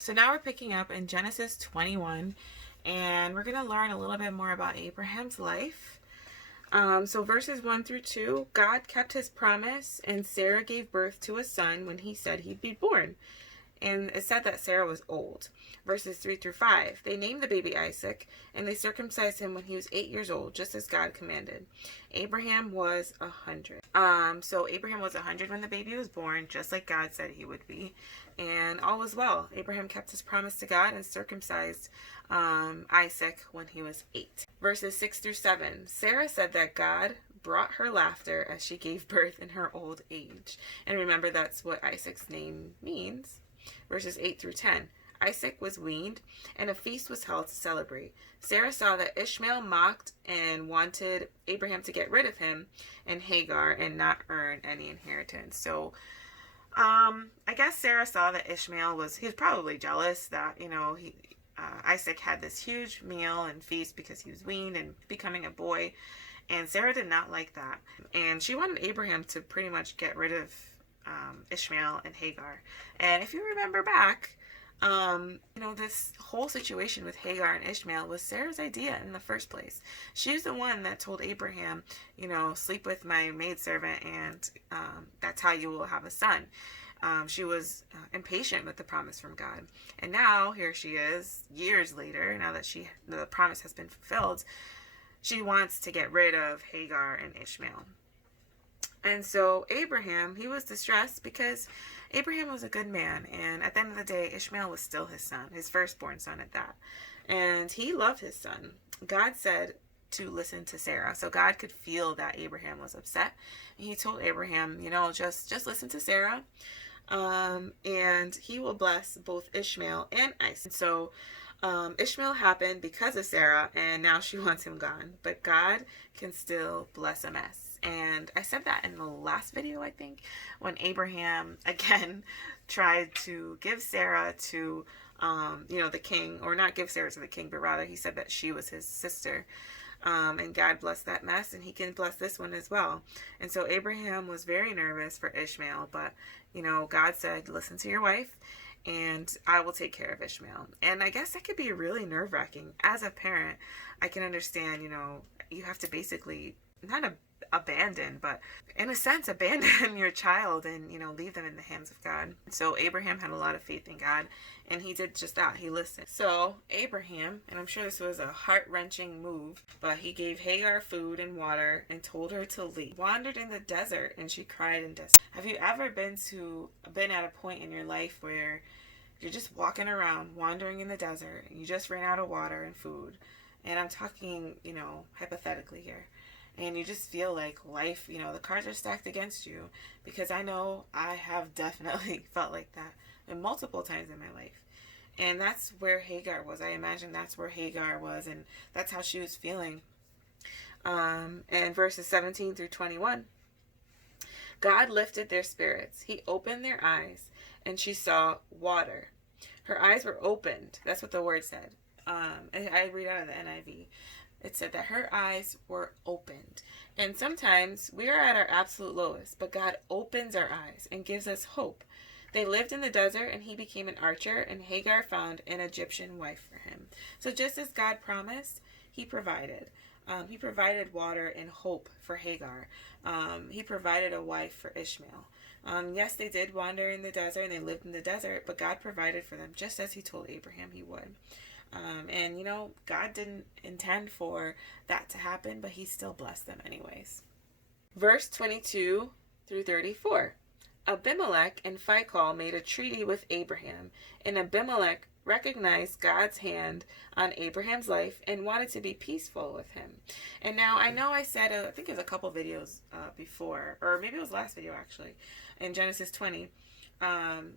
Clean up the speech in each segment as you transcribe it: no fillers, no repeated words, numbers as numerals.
So now we're picking up in Genesis 21, and we're going to learn a little bit more about Abraham's life. So verses 1 through 2, God kept his promise, and Sarah gave birth to a son when he said he'd be born. And it said that Sarah was old. Verses 3 through 5, they named the baby Isaac, and they circumcised him when he was 8 years old, just as God commanded. Abraham was 100. So Abraham was 100 when the baby was born, just like God said he would be. And all was well. Abraham kept his promise to God and circumcised Isaac when he was 8. Verses 6 through 7, Sarah said that God brought her laughter as she gave birth in her old age. And remember, that's what Isaac's name means. Verses 8 through 10. Isaac was weaned, and a feast was held to celebrate. Sarah saw that Ishmael mocked and wanted Abraham to get rid of him and Hagar and not earn any inheritance. So, I guess Sarah saw that he was probably jealous that, Isaac had this huge meal and feast because he was weaned and becoming a boy. And Sarah did not like that. And she wanted Abraham to pretty much get rid of Ishmael and Hagar. And if you remember back, this whole situation with Hagar and Ishmael was Sarah's idea in the first place. She was the one that told Abraham, sleep with my maidservant and that's how you will have a son. She was impatient with the promise from God. And now here she is, years later, now that the promise has been fulfilled, she wants to get rid of Hagar and Ishmael. And so Abraham, he was distressed because Abraham was a good man. And at the end of the day, Ishmael was still his son, his firstborn son at that. And he loved his son. God said to listen to Sarah. So God could feel that Abraham was upset. And he told Abraham, just listen to Sarah. And he will bless both Ishmael and Isaac. So Ishmael happened because of Sarah, and now she wants him gone. But God can still bless a mess. And I said that in the last video, I think, when Abraham, again, tried to give Sarah to, the king, or not give Sarah to the king, but rather he said that she was his sister. And God blessed that mess, and he can bless this one as well. And so Abraham was very nervous for Ishmael, but, God said, listen to your wife, and I will take care of Ishmael. And I guess that could be really nerve-wracking. As a parent, I can understand, you have to basically, not abandon, but in a sense, abandon your child and, leave them in the hands of God. So Abraham had a lot of faith in God, and he did just that. He listened. So Abraham, and I'm sure this was a heart-wrenching move, but he gave Hagar food and water and told her to leave. Wandered in the desert, and she cried in despair. Have you ever been at a point in your life where you're just walking around, wandering in the desert, and you just ran out of water and food? And I'm talking, hypothetically here. And you just feel like life, the cards are stacked against you. Because I know I have definitely felt like that multiple times in my life. And that's where Hagar was. I imagine that's where Hagar was. And that's how she was feeling. And verses 17 through 21. God lifted their spirits. He opened their eyes. And she saw water. Her eyes were opened. That's what the word said. And I read out of the NIV. It said that her eyes were opened. And sometimes we are at our absolute lowest, but God opens our eyes and gives us hope. They lived in the desert, and he became an archer, and Hagar found an Egyptian wife for him. So just as God promised, he provided. He provided water and hope for Hagar. He provided a wife for Ishmael. Yes, they did wander in the desert, and they lived in the desert, but God provided for them, just as he told Abraham he would. And God didn't intend for that to happen, but he still blessed them anyways. Verse 22 through 34. Abimelech and Phicol made a treaty with Abraham, and Abimelech recognized God's hand on Abraham's life and wanted to be peaceful with him. And now I know I said, I think it was a couple videos before, or maybe it was last video actually, in Genesis 20.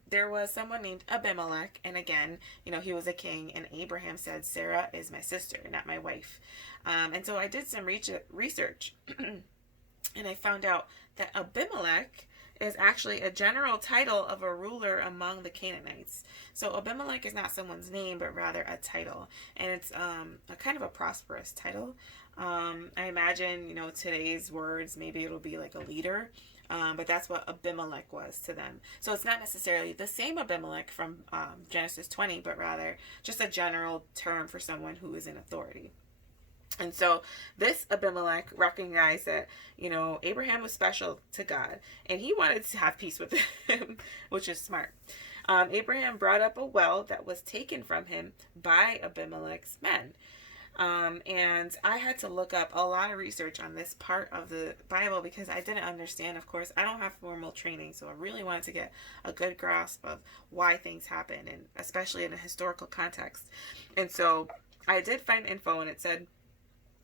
There was someone named Abimelech, and again, he was a king, and Abraham said, Sarah is my sister, not my wife. And so I did some research, and I found out that Abimelech is actually a general title of a ruler among the Canaanites. So Abimelech is not someone's name, but rather a title, and it's a kind of a prosperous title. I imagine, today's words, maybe it'll be like a leader. But that's what Abimelech was to them. So it's not necessarily the same Abimelech from Genesis 20, but rather just a general term for someone who is in authority. And so this Abimelech recognized that, Abraham was special to God, and he wanted to have peace with him, which is smart. Abraham brought up a well that was taken from him by Abimelech's men. And I had to look up a lot of research on this part of the Bible because I didn't understand. Of course, I don't have formal training, so I really wanted to get a good grasp of why things happen, and especially in a historical context. And so I did find info, and it said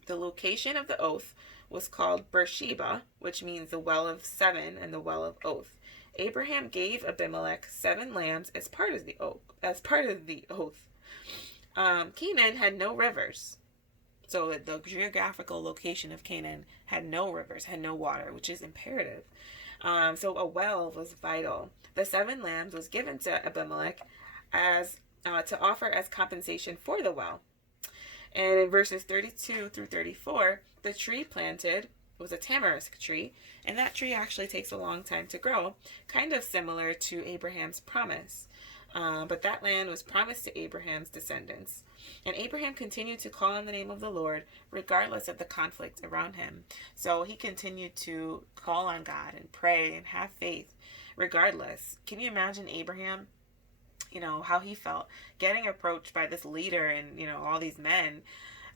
the location of the oath was called Beersheba, which means the well of seven and the well of oath. Abraham gave Abimelech 7 lambs as part of the oath. Canaan had no rivers. So the geographical location of Canaan had no rivers, had no water, which is imperative. So a well was vital. The 7 lambs was given to Abimelech as to offer as compensation for the well. And in verses 32 through 34, the tree planted was a tamarisk tree, and that tree actually takes a long time to grow, kind of similar to Abraham's promise. But that land was promised to Abraham's descendants. And Abraham continued to call on the name of the Lord regardless of the conflict around him. So he continued to call on God and pray and have faith regardless. Can you imagine Abraham, how he felt getting approached by this leader and, all these men,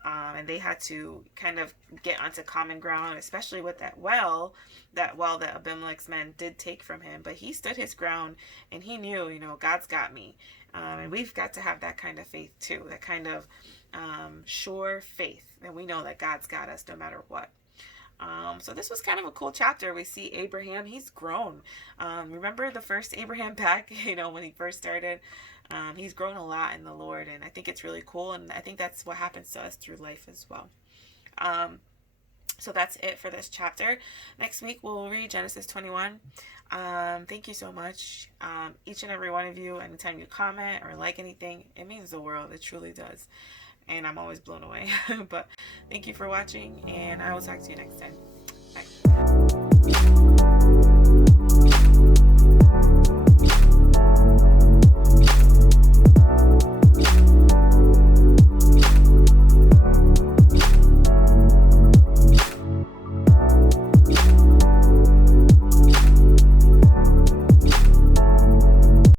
and they had to kind of get onto common ground, especially with that well that Abimelech's men did take from him. But he stood his ground, and he knew, God's got me. And we've got to have that kind of faith too, that kind of sure faith that we know that God's got us no matter what. So this was kind of a cool chapter. We see Abraham, he's grown. Remember the first Abraham back, when he first started? He's grown a lot in the Lord, and I think it's really cool, and I think that's what happens to us through life as well. So that's it for this chapter. Next week we'll read Genesis 21. Thank you so much. Each and every one of you, anytime you comment or like anything, it means the world. It truly does. And I'm always blown away. But thank you for watching, and I will talk to you next time. Bye.